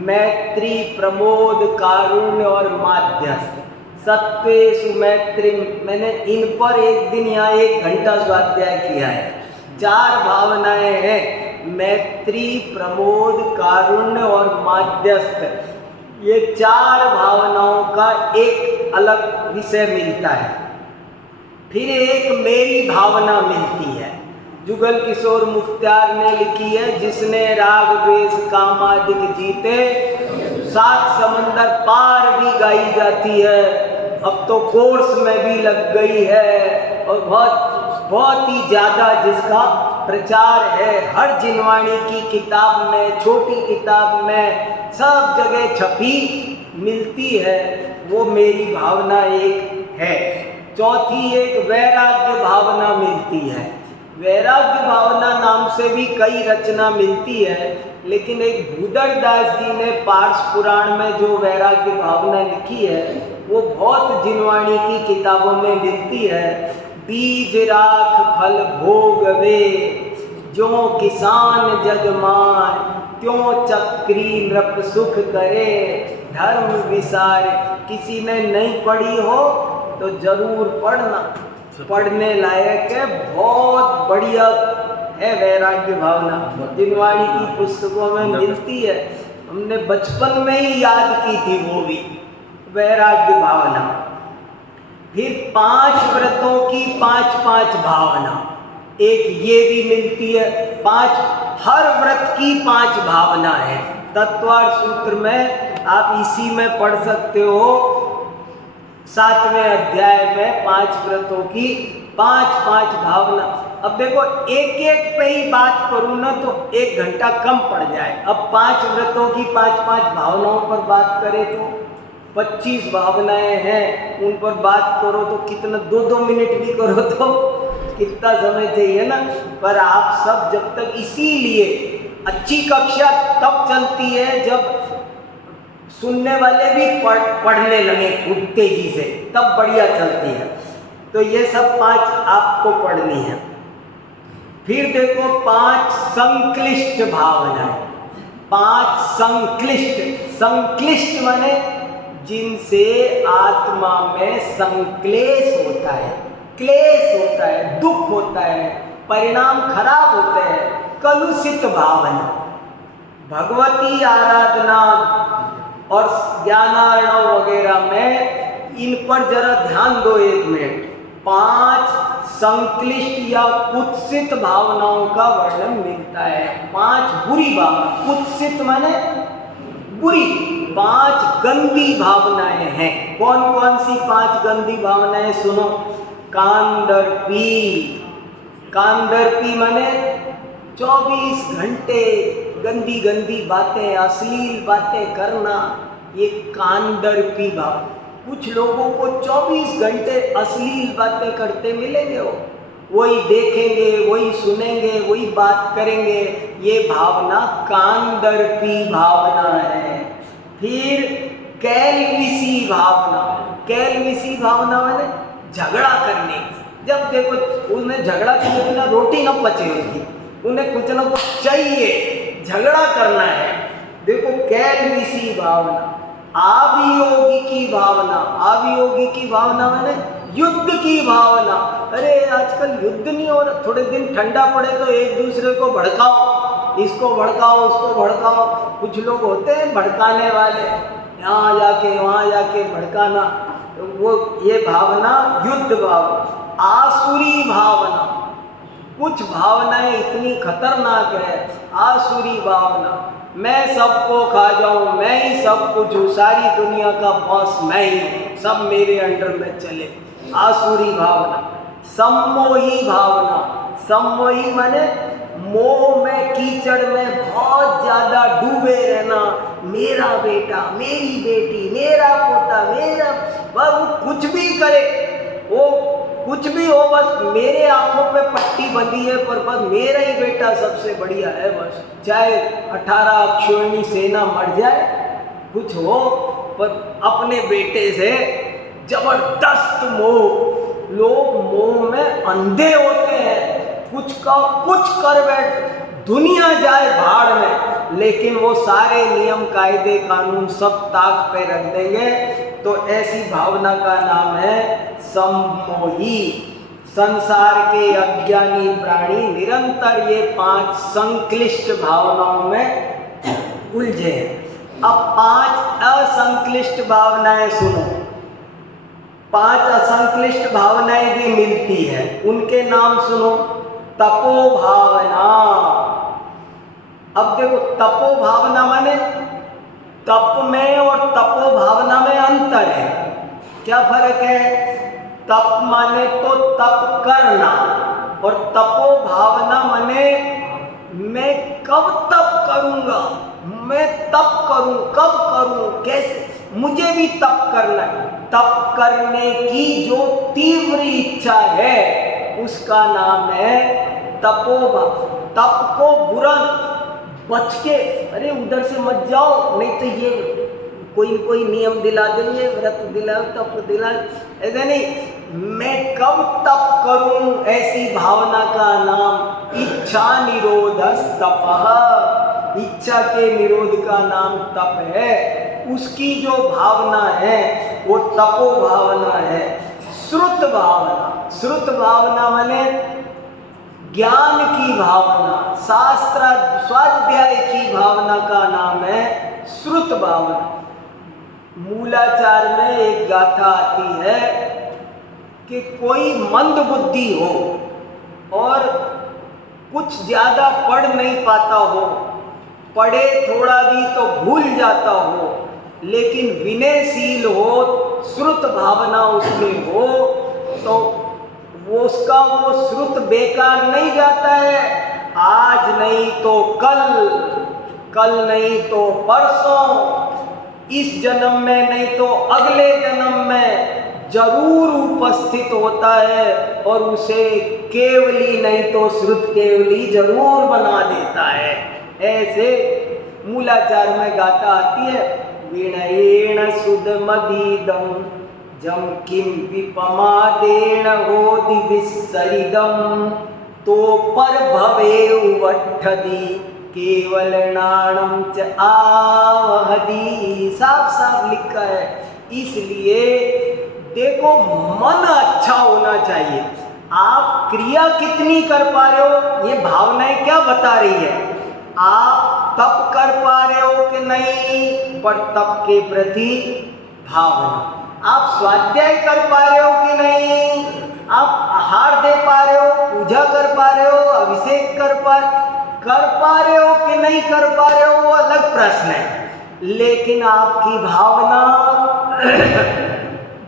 मैत्री, प्रमोद, कारुण्य और माध्यस्थ। सत्वे, सुमैत्री, मैंने इन पर एक दिन यहाँ 1 घंटा स्वाध्याय किया है। 4 भावनाएं हैं, मैत्री, प्रमोद, कारुण्य और माध्यस्थ। ये 4 भावनाओं का एक अलग विषय मिलता है। फिर एक मेरी भावना मिलती है, जुगल किशोर मुख्तार ने लिखी है, जिसने राग द्वेष कामादिक जीते 7 समंदर पार भी गाई जाती है। अब तो कोर्स में भी लग गई है और बहुत ही ज़्यादा जिसका प्रचार है। हर जिनवाणी की किताब में, छोटी किताब में, सब जगह छपी मिलती है। वो मेरी भावना एक है। चौथी एक वैराग्य भावना मिलती है। वैराग्य भावना नाम से भी कई रचना मिलती है, लेकिन एक भूदर दास जी ने पार्स पुराण में जो वैराग्य भावना लिखी है वो बहुत जिनवाणी की किताबों में मिलती है। बीज राख फल भोगवे, जो किसान जग मान, क्यों चक्री नृप सुख करे, धर्म विसार। किसी ने नहीं पढ़ी हो तो जरूर पढ़ना, पढ़ने लायक है, बहुत बढ़िया है वैराग्य भावना, जिनवाणी की पुस्तकों में मिलती है। हमने बचपन में ही याद की थी वो भी वैराग्य भावना। फिर 5 व्रतों की 5-5 भावना, एक ये भी मिलती है। 5 हर व्रत की 5 भावना है। तत्वार्थ सूत्र में आप इसी में पढ़ सकते हो, 7वें अध्याय में 5 व्रतों की 5-5 भावना। अब देखो एक एक पे ही बात करूँ ना तो 1 घंटा कम पड़ जाए। अब 5 व्रतों की 5-5 भावनाओं पर बात करें तो 25 भावनाएं हैं, उन पर बात करो तो कितना 2-2 मिनट भी करो तो कितना समय चाहिए ना। पर आप सब जब तक, इसीलिए अच्छी कक्षा तब चलती है जब सुनने वाले भी पढ़ने लगे खूब तेजी से, तब बढ़िया चलती है। तो ये सब 5 आपको पढ़नी है। फिर देखो 5 संक्लिष्ट भावनाएं। 5 संक्लिष्ट माने जिनसे आत्मा में संक्लेश होता है, क्लेश होता है, दुख होता है, परिणाम खराब होते हैं। कलुषित भावना, भगवती आराधना और ज्ञानार्णव वगैरह में इन पर जरा ध्यान दो 1 मिनट। 5 संक्लिष्ट या कुत्सित भावनाओं का वर्णन मिलता है। 5 बुरी भावना, कुत्सित माने बुरी। 5 गंदी भावनाएं हैं। कौन कौन सी 5 गंदी भावनाएं सुनो। कांदर्पी, कांदर्पी माने 24 घंटे गंदी गंदी बातें, अश्लील बातें करना, ये कांदर्पी भाव। कुछ लोगों को 24 घंटे अश्लील बातें करते मिलेंगे, वही देखेंगे, वही सुनेंगे, वही बात करेंगे। ये भावना कांदर्पी भावना है। फिर कैलविसी भावना, कैलविसी भावना माने झगड़ा करने। जब देखो उन्हें झगड़ा करने बिना रोटी न पचे उनकी, उन्हें कुछ ना कुछ चाहिए, झगड़ा करना है। देखो कैलविसी भावना। आवियोगी की भावना, आवियोगी की भावना माने युद्ध की भावना। अरे आजकल युद्ध नहीं हो रहा, थोड़े दिन ठंडा पड़े तो एक दूसरे को भड़काओ, इसको भड़काओ, उसको भड़काओ। कुछ लोग होते हैं भड़काने वाले, यहाँ जाके वहाँ जाके भड़काना, वो ये भावना युद्ध भावना। आसुरी भावना, कुछ भावनाएं इतनी खतरनाक है। आसुरी भावना, मैं सबको खा जाऊं, मैं ही सब कुछ हूँ, सारी दुनिया का बॉस मैं ही हूँ, सब मेरे अंडर में चले। आसुरी भावना। सम्मोही भावना, सम्मोही माने मोह में, कीचड़ में बहुत ज़्यादा डूबे रहना। मेरा बेटा, मेरी बेटी, मेरा पोता, मेरा, बस वो कुछ भी करे, वो कुछ भी हो, बस मेरे आंखों पे पट्टी बंधी है, पर बस मेरा ही बेटा सबसे बढ़िया है। बस चाहे 18 अक्षौहिणी सेना मर जाए, कुछ हो, पर अपने बेटे से जबरदस्त मोह। लोग मोह में अंधे होते हैं, कुछ का कुछ कर बैठ, दुनिया जाए भाड़ में, लेकिन वो सारे नियम कायदे कानून सब ताक पे रख देंगे। तो ऐसी भावना का नाम है सम्मोही। संसार के अज्ञानी प्राणी निरंतर ये 5 संक्लिष्ट भावनाओं में उलझे हैं। अब 5 असंक्लिष्ट भावनाएं सुनो। 5 असंक्लिष्ट भावनाएं भी मिलती है, उनके नाम सुनो। तपो भावना। अब देखो तपो भावना माने तप में और तपो भावना में अंतर है। क्या फर्क है? तप माने तो तप करना, और तपो भावना माने मैं कब तप करूंगा, मैं तप करूं, कब करूं, कैसे, मुझे भी तप करना है। तप करने की जो तीव्र इच्छा है उसका नाम है तपोभाव, तप को बुरा बच के, अरे उधर से मत जाओ नहीं तो ये कोई नियम दिला देंगे, व्रत दिलाओ, तप दिलाओ, ऐसा नहीं। मैं कब तप करूं, ऐसी भावना का नाम इच्छा निरोधस तपः, इच्छा के निरोध का नाम तप है। उसकी जो भावना है वो तपो भावना है। श्रुत भावना, श्रुत भावना माने ज्ञान की भावना, शास्त्र स्वाध्याय की भावना का नाम है श्रुत भावना। मूलाचार में एक गाथा आती है कि कोई मंद बुद्धि हो और कुछ ज़्यादा पढ़ नहीं पाता हो, पढ़े थोड़ा भी तो भूल जाता हो, लेकिन विनयशील हो, श्रुत भावना उसमें हो, तो वो उसका वो श्रुत बेकार नहीं जाता है। आज नहीं तो कल, कल नहीं तो परसों, इस जन्म में नहीं तो अगले जन्म में जरूर उपस्थित होता है और उसे केवली नहीं तो श्रुत केवली जरूर बना देता है। ऐसे मूलाचार में गाथा आती है, विनयेन सुदमदीदम जम किम विपमादेन होदि विसरिदम तो पर भवे उवट्ठदी केवल नाणम च आवहदी। साफ साफ लिखा है। इसलिए देखो, मन अच्छा होना चाहिए। आप क्रिया कितनी कर पा रहे हो, ये भावनाएं क्या बता रही है। आप तप कर पा रहे हो कि नहीं, पर तप के प्रति भावना। आप स्वाध्याय कर पा रहे हो कि नहीं, आप आहार दे पा रहे हो, पूजा कर पा रहे हो, अभिषेक कर पा रहे हो कि नहीं कर पा रहे हो, वो अलग प्रश्न है। लेकिन आपकी भावना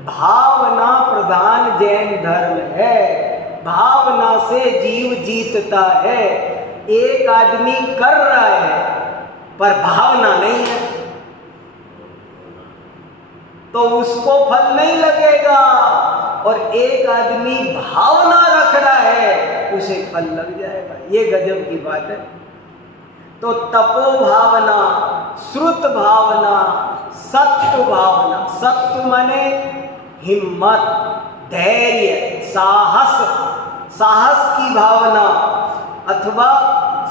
भावना प्रधान जैन धर्म है। भावना से जीव जीतता है। एक आदमी कर रहा है पर भावना नहीं है तो उसको फल नहीं लगेगा, और एक आदमी भावना रख रहा है उसे फल लग जाएगा। ये गजब की बात है। तो तपो भावना, श्रुत भावना, सत्व भावना, सत्व माने हिम्मत, धैर्य, साहस, साहस की भावना, अथवा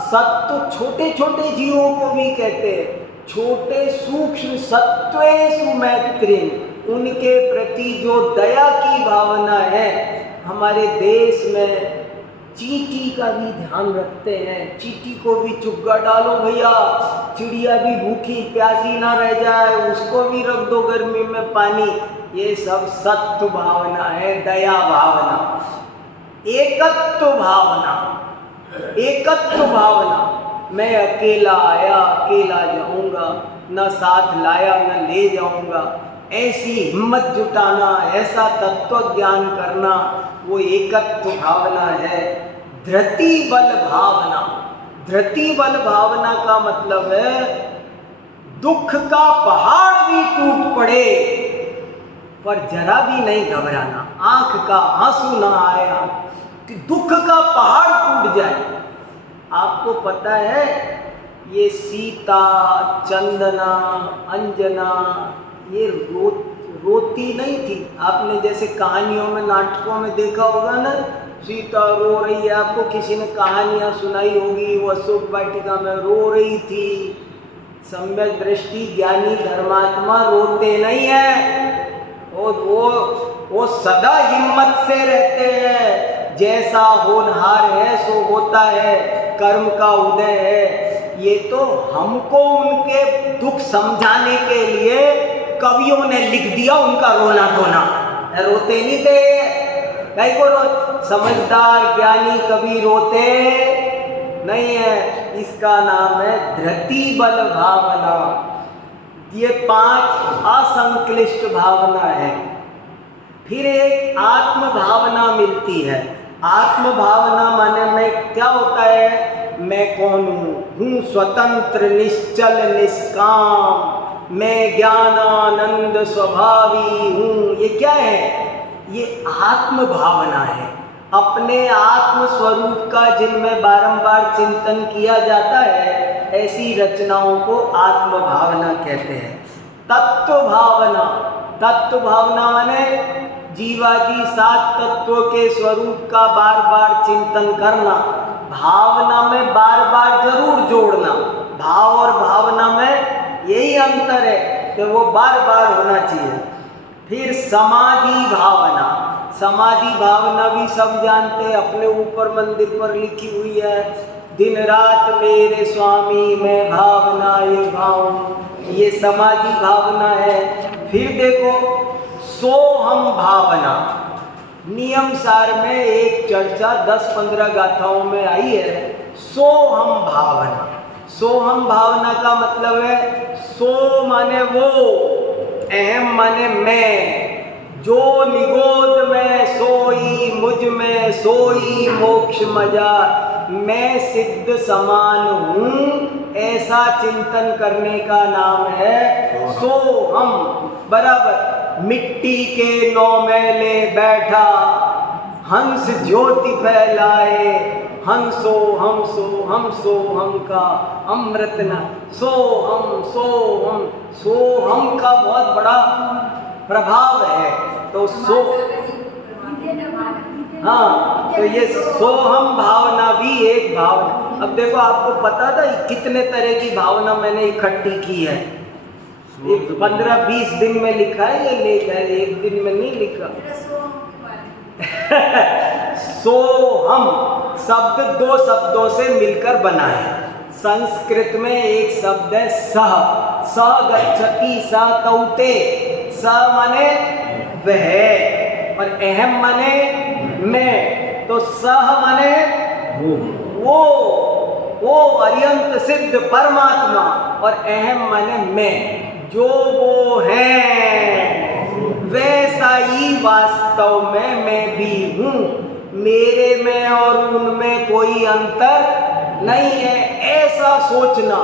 सत्व छोटे छोटे जीवों को भी कहते हैं। छोटे सूक्ष्म सत्वेषु मैत्री, उनके प्रति जो दया की भावना है। हमारे देश में चींटी का भी ध्यान रखते हैं। चींटी को भी चुग्गा डालो भैया, चिड़िया भी भूखी प्यासी ना रह जाए, उसको भी रख दो गर्मी में पानी। ये सब सत्व भावना है, दया भावना। एकत्व भावना, एकत्व भावना, मैं अकेला आया अकेला जाऊंगा, न साथ लाया न ले जाऊंगा, ऐसी हिम्मत जुटाना, ऐसा तत्व ज्ञान करना, वो एकत्व भावना है। धृति बल भावना, धृति बल भावना का मतलब है दुख का पहाड़ भी टूट पड़े पर जरा भी नहीं घबराना, आंख का आंसू ना आया कि दुख का पहाड़ टूट जाए। आपको पता है ये सीता, चंदना, अंजना ये रोती नहीं थी। आपने जैसे कहानियों में, नाटकों में देखा होगा ना, सीता रो रही है, आपको किसी ने कहानियाँ सुनाई होगी, वो अशोक वाटिका में रो रही थी। सम्यक दृष्टि ज्ञानी धर्मात्मा रोते नहीं है, और वो सदा हिम्मत से रहते हैं। जैसा होनहार है सो होता है, कर्म का उदय है। ये तो हमको उनके दुख समझाने के लिए कवियों ने लिख दिया उनका रोना धोना। रोते नहीं थे, कहीं को समझदार ज्ञानी कभी रोते नहीं है। इसका नाम है धृति बल भावना। ये 5 असंक्लिष्ट भावना है। फिर एक आत्म भावना मिलती है। आत्म भावना माने में क्या होता है, मैं कौन हूँ स्वतंत्र निश्चल निष्काम, मैं ज्ञानानंद स्वभावी हूँ। ये क्या है, ये आत्म भावना है। अपने आत्म स्वरूप का जिनमें बारंबार चिंतन किया जाता है, ऐसी रचनाओं को आत्म भावना कहते हैं। तत्व भावना, तत्व भावना माने जीवादि 7 तत्वों के स्वरूप का बार बार चिंतन करना। भावना में बार बार जरूर जोड़ना, भाव और भावना में यही अंतर है कि वो बार बार होना चाहिए। फिर समाधि भावना, समाधि भावना भी सब जानते हैं, अपने ऊपर मंदिर पर लिखी हुई है, दिन रात मेरे स्वामी मैं भावना ये भाव, ये समाधि भावना है। फिर देखो सोहम भावना, नियम सार में एक चर्चा 10-15 गाथाओं में आई है, सोहम भावना। सोहम भावना का मतलब है सो माने वो, अहम माने मैं, जो निगोद में सोई मुझ में सोई मोक्ष मजा, मैं सिद्ध समान हूँ, ऐसा चिंतन करने का नाम है सोहम। बराबर मिट्टी के नौ मेले बैठा हंस ज्योति फैलाए, हंसो हम का अमृत न सोहम सोहम। सोहम का बहुत बड़ा प्रभाव है। तो हाँ, तो ये सोहम भावना भी एक भावना। अब देखो, आपको पता था कितने तरह की भावना मैंने इकट्ठी की है? 15-20 दिन में लिखा है, ये लेखा है, एक दिन में नहीं लिखा। सोहम शब्द 2 शब्दों से मिलकर बना है। संस्कृत में एक शब्द है सह, स गच्छति स कौते, स माने वह और अहम माने मैं। तो सह माने वो अत्यंत सिद्ध परमात्मा और अहम माने मैं, जो वो है वैसा ही वास्तव में मैं भी हूँ। मेरे में और उनमें कोई अंतर नहीं है, ऐसा सोचना।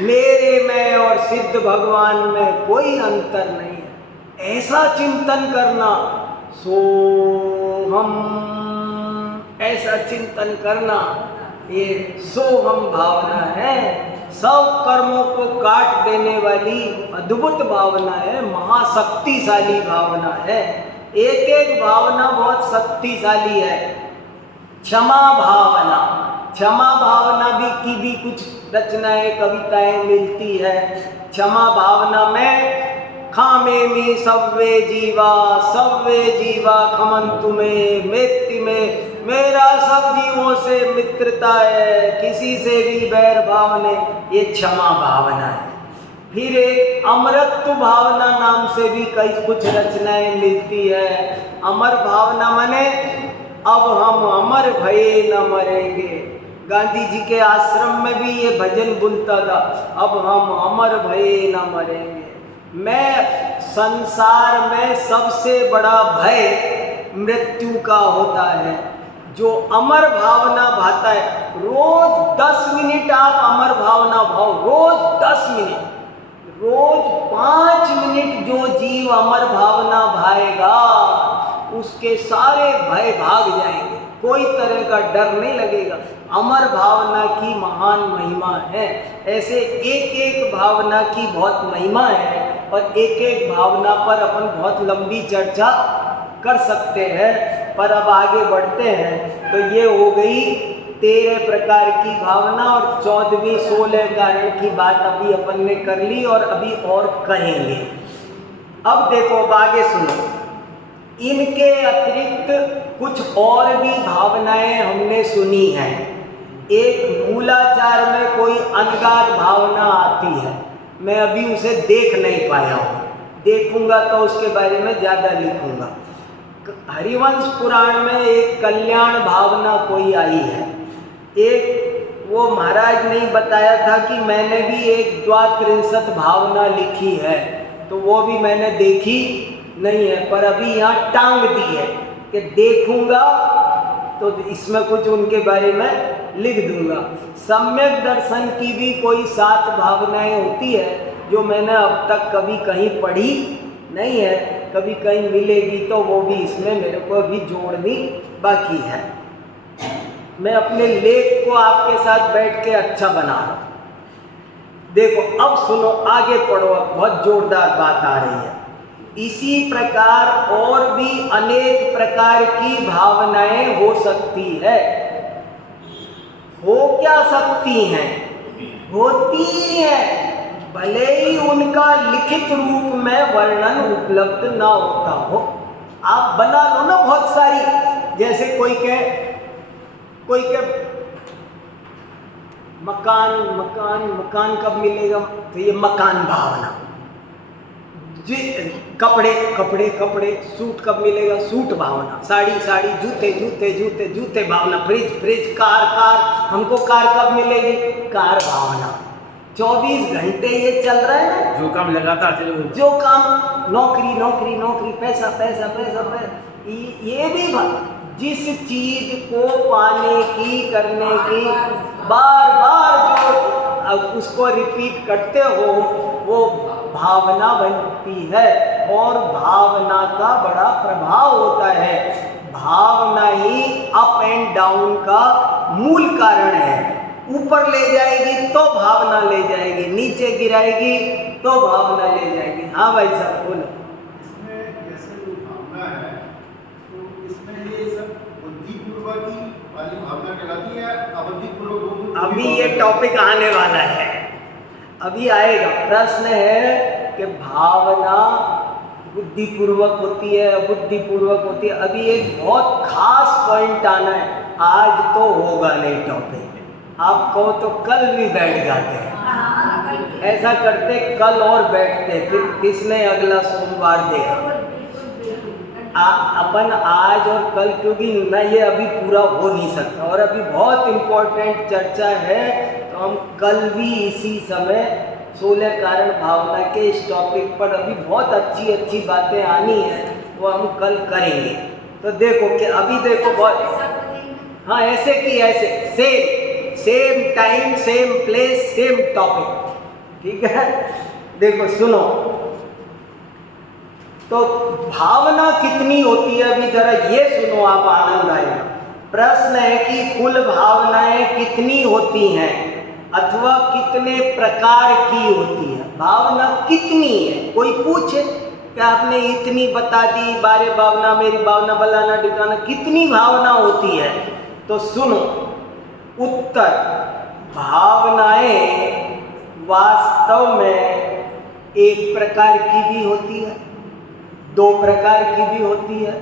मेरे में और सिद्ध भगवान में कोई अंतर नहीं है, ऐसा चिंतन करना। सोहम, ऐसा चिंतन करना, ये सोहम भावना है। सब कर्मों को काट देने वाली अद्भुत भावना है, महाशक्तिशाली भावना है। एक एक भावना बहुत शक्तिशाली है। क्षमा भावना, क्षमा भावना की भी कुछ रचनाएं कविताएं मिलती है। क्षमा भावना में खामेमि सव्वे जीवा खमंतु में मेत्ति में, मेरा सब जीवों से मित्रता है, किसी से भी बैर भाव नहीं, ये क्षमा भावना है। फिर एक अमरत्व भावना नाम से भी कई कुछ रचनाएं मिलती है। अमर भावना माने अब हम अमर भये न मरेंगे। गांधी जी के आश्रम में भी ये भजन बोलता था, अब हम अमर भये न मरेंगे। मैं संसार में सबसे बड़ा भय मृत्यु का होता है। जो अमर भावना भाता है, रोज 10 मिनट आप अमर भावना भाव, रोज 10 मिनट, रोज 5 मिनट जो जीव अमर भावना भाएगा उसके सारे भय भाग जाएंगे, कोई तरह का डर नहीं लगेगा। अमर भावना की महान महिमा है। ऐसे एक एक भावना की बहुत महिमा है और एक एक भावना पर अपन बहुत लंबी चर्चा कर सकते हैं, पर अब आगे बढ़ते हैं। तो ये हो गई 13 प्रकार की भावना और 14वीं 16 कारण की बात अभी अपन ने कर ली और अभी और करेंगे। अब देखो, अब आगे सुनो। इनके अतिरिक्त कुछ और भी भावनाएं हमने सुनी हैं। एक मूलाचार में कोई अनगार भावना आती है, मैं अभी उसे देख नहीं पाया हूँ, देखूंगा तो उसके बारे में ज़्यादा लिखूंगा। हरिवंश पुराण में एक कल्याण भावना कोई आई है। एक वो महाराज ने बताया था कि मैंने भी एक 32 भावना लिखी है, तो वो भी मैंने देखी नहीं है, पर अभी यहाँ टांग दी है कि देखूंगा तो इसमें कुछ उनके बारे में लिख दूंगा। सम्यक दर्शन की भी कोई 7 भावनाएं होती है जो मैंने अब तक कभी कहीं पढ़ी नहीं है। कभी कहीं मिलेगी तो वो भी इसमें मेरे को अभी जोड़नी बाकी है। मैं अपने लेख को आपके साथ बैठ के अच्छा बना रहा हूँ। देखो अब सुनो, आगे पढ़ो, अब बहुत जोरदार बात आ रही है। इसी प्रकार और भी अनेक प्रकार की भावनाएं हो सकती है। हो क्या सकती हैं? होती हैं, भले ही उनका लिखित रूप में वर्णन उपलब्ध ना होता हो। आप बना लो ना बहुत सारी, जैसे कोई के मकान मकान मकान कब मिलेगा, तो ये मकान भावना। जी, कपड़े कपड़े कपड़े, सूट कब मिलेगा, सूट भावना। साड़ी साड़ी, जूते जूते जूते जूते भावना। फ्रिज फ्रिज, कार कार, हमको कार कब मिलेगी, कार भावना। 24 घंटे ये चल रहा है ना, जो काम लगातार चले, जो काम, नौकरी नौकरी नौकरी, पैसा पैसा पैसा पैसा, ये भी जिस चीज को पाने की, करने की, बार बार जो अब उसको रिपीट करते हो वो भावना बनती है। और भावना का बड़ा प्रभाव होता है। भावना ही अप एंड डाउन का मूल कारण है। ऊपर ले जाएगी तो भावना ले जाएगी, नीचे गिराएगी तो भावना ले जाएगी। हाँ भाई साहब बोलो। इसमें जैसे जो भावना है, तो इसमें ये सब बुद्धिपूर्वक ही वाली भावना कहलाती है, अबुद्धिपूर्वक? अभी ये टॉपिक आने वाला है, अभी आएगा। प्रश्न है कि भावना बुद्धिपूर्वक होती है, अबुद्धिपूर्वक होती है। अभी एक बहुत खास पॉइंट आना है, आज तो होगा नहीं टॉपिक। आप कहो तो कल भी बैठ जाते हैं, ऐसा करते कल और बैठते, फिर किसने अगला सोमवार देगा। अपन आज और कल, क्योंकि न ये अभी पूरा हो नहीं सकता और अभी बहुत इम्पोर्टेंट चर्चा है, तो हम कल भी इसी समय 16 कारण भावना के इस टॉपिक पर अभी बहुत अच्छी अच्छी बातें आनी है, वो हम कल करेंगे। तो देखो कि अभी देखो बहुत, हाँ ऐसे की ऐसे, same time same place same topic, ठीक है। देखो सुनो, तो भावना कितनी होती है अभी जरा ये सुनो, आप आनंद आएगा। प्रश्न है कि कुल भावनाएं कितनी होती हैं अथवा कितने प्रकार की होती है। भावना कितनी है, कोई पूछे कि आपने इतनी बता दी, बारे भावना, मेरी भावना, बलाना ठिकाना, कितनी भावना होती है। तो सुनो उत्तर, भावनाएं वास्तव में एक प्रकार की भी होती है, 2 प्रकार की भी होती है,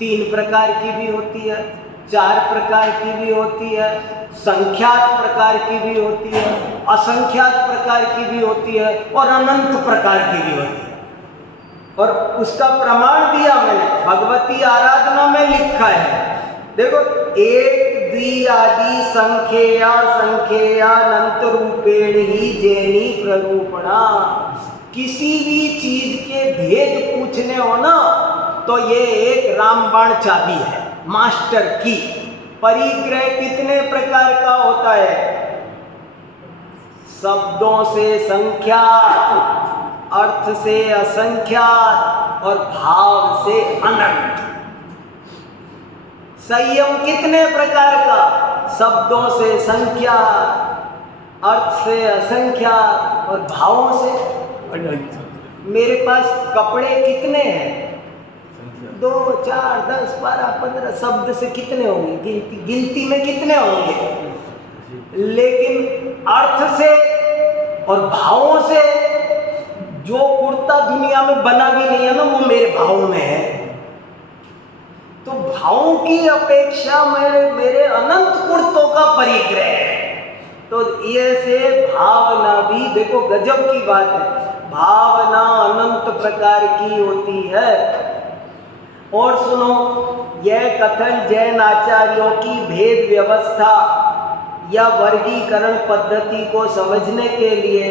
3 प्रकार की भी होती है, 4 प्रकार की भी होती है, संख्यात प्रकार की भी होती है, असंख्यात प्रकार की भी होती है और अनंत प्रकार की भी होती है। और उसका प्रमाण दिया मैंने, भगवती आराधना में लिखा है। देखो, एक द्विआदि संख्या संख्यानंत रूपेण ही जैनी प्ररूपणा। किसी भी चीज के भेद पूछने हो ना, तो ये एक रामबाण चाबी है, मास्टर की। परिग्रह कितने प्रकार का होता है? शब्दों से संख्यात, अर्थ से असंख्यात और भाव से अनंत। संयम कितने प्रकार का? शब्दों से संख्यात, अर्थ से असंख्यात और भावों से। मेरे पास कपड़े कितने हैं? 2, 4, 10, 12, 15 शब्द से कितने होंगे? गिनती में कितने होंगे? लेकिन अर्थ से और भावों से, जो कुर्ता दुनिया में बना भी नहीं है ना, वो मेरे भावों में है। तो भावों की अपेक्षा मेरे अनंत कुर्तों का परिग्रह है। तो ये से भावना भी देखो गजब की बात है, भावना अनंत प्रकार की होती है। और सुनो, यह कथन जैन आचार्यों की भेद व्यवस्था या वर्गीकरण पद्धति को समझने के लिए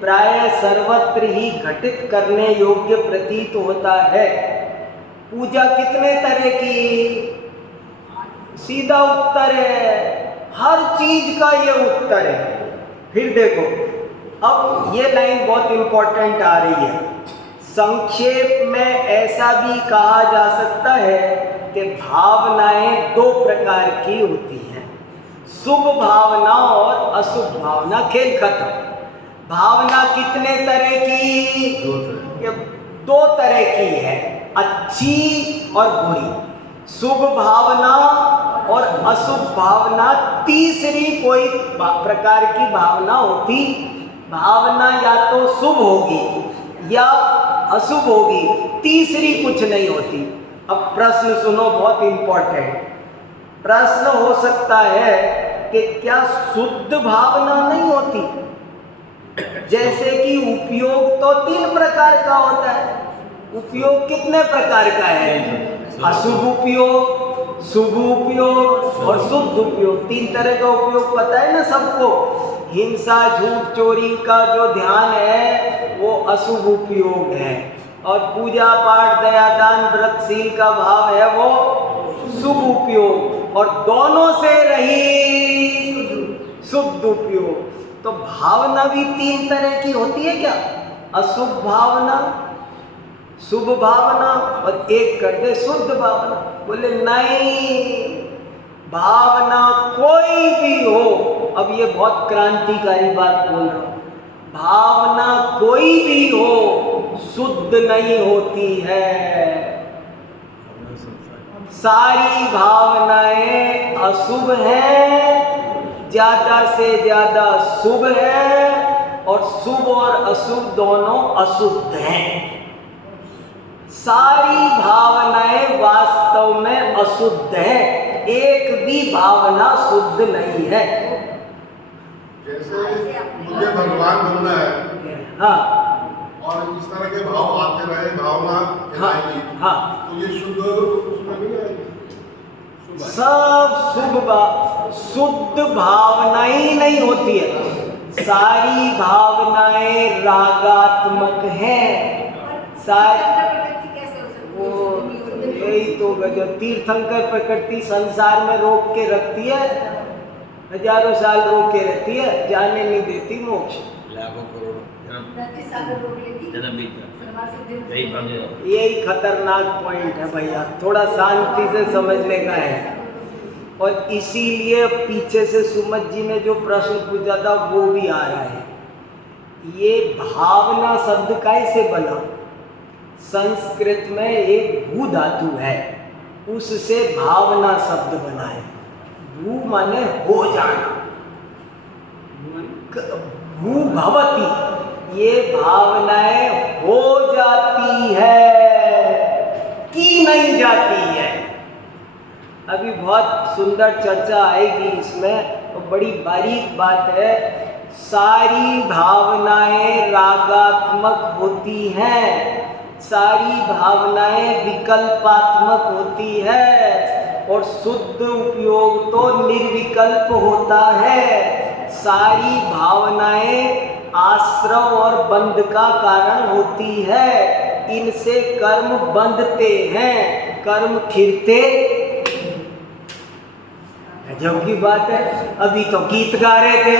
प्राय सर्वत्र ही घटित करने योग्य प्रतीत होता है। पूजा कितने तरह की? सीधा उत्तर है, हर चीज का ये उत्तर है। फिर देखो, अब ये लाइन बहुत इंपॉर्टेंट आ रही है। संक्षेप में ऐसा भी कहा जा सकता है कि भावनाएं दो प्रकार की होती हैं, शुभ भावना और अशुभ भावना। खेल खत्म। भावना कितने तरह की? दो तरह की है, अच्छी और बुरी। शुभ भावना और अशुभ भावना, तीसरी कोई प्रकार की भावना होती। भावना या तो शुभ होगी या अशुभ होगी, तीसरी कुछ नहीं होती। अब प्रश्न सुनो, बहुत इंपॉर्टेंट प्रश्न हो सकता है कि क्या शुद्ध भावना नहीं होती? जैसे कि उपयोग तो 3 प्रकार का होता है। उपयोग कितने प्रकार का है? अशुभ उपयोग, शुभ उपयोग और शुद्ध उपयोग। 3 तरह का उपयोग पता है ना सबको। हिंसा, झूठ, चोरी का जो ध्यान है वो अशुभ उपयोग है, और पूजा पाठ, दया दान, व्रतशील का भाव है वो शुभ उपयोग, और दोनों से रही शुद्ध उपयोग। तो भावना भी 3 तरह की होती है क्या? अशुभ भावना, शुभ भावना और एक कर दे शुद्ध भावना। बोले नहीं, भावना कोई भी हो, अब ये बहुत क्रांतिकारी बात बोल रहा हूं, भावना कोई भी हो शुद्ध नहीं होती है। सारी भावनाएं अशुभ हैं, ज्यादा से ज्यादा शुभ है, और शुभ और अशुभ दोनों अशुद्ध हैं। सारी भावनाएं वास्तव में अशुद्ध हैं, एक भी भावना शुद्ध नहीं है। जैसे मुझे भगवान बनना है, हाँ, और इस तरह के भाव आते रहे, भावना कहलाएगी, हाँ, तो ये शुद्ध उसमें नहीं आएगी। सब शुद्ध भावना ही नहीं होती है। सारी भावनाएं रागात्मक हैं। यही तो गजब। तीर्थंकर प्रकृति संसार में रोक के रखती है, हजारों साल रोक के रहती है, जाने नहीं देती मोक्ष। लाखों करोड़ों जन्म भी यही खतरनाक पॉइंट है भैया, थोड़ा शांति से समझने का है। और इसीलिए पीछे से सुमत जी ने जो प्रश्न पूछा था वो भी आ रहा है। ये भावना शब्द कैसे बना? संस्कृत में एक भू धातु है, उससे भावना शब्द बना है। भू माने हो जाना, भू भवती, ये भावनाएं हो जाती है कि नहीं जाती है। अभी बहुत सुंदर चर्चा आएगी इसमें, तो बड़ी बारीक बात है। सारी भावनाएं रागात्मक होती हैं, सारी भावनाएं विकल्पात्मक होती है, और शुद्ध उपयोग तो निर्विकल्प होता है। सारी भावनाएं आश्रव और बंध का कारण होती है, इनसे कर्म बंधते हैं, कर्म खिरते। गजब की बात है, अभी तो गीत गा रहे थे।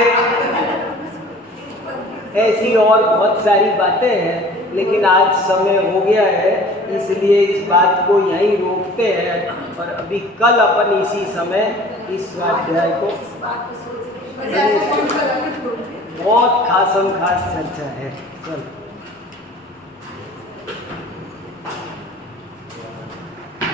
ऐसी और बहुत सारी बातें हैं, लेकिन आज समय हो गया है, इसलिए इस बात को यहीं रोकते हैं, और अभी कल अपन इसी समय इस स्वाध्याय को, बहुत खासम खास चर्चा है। चलो।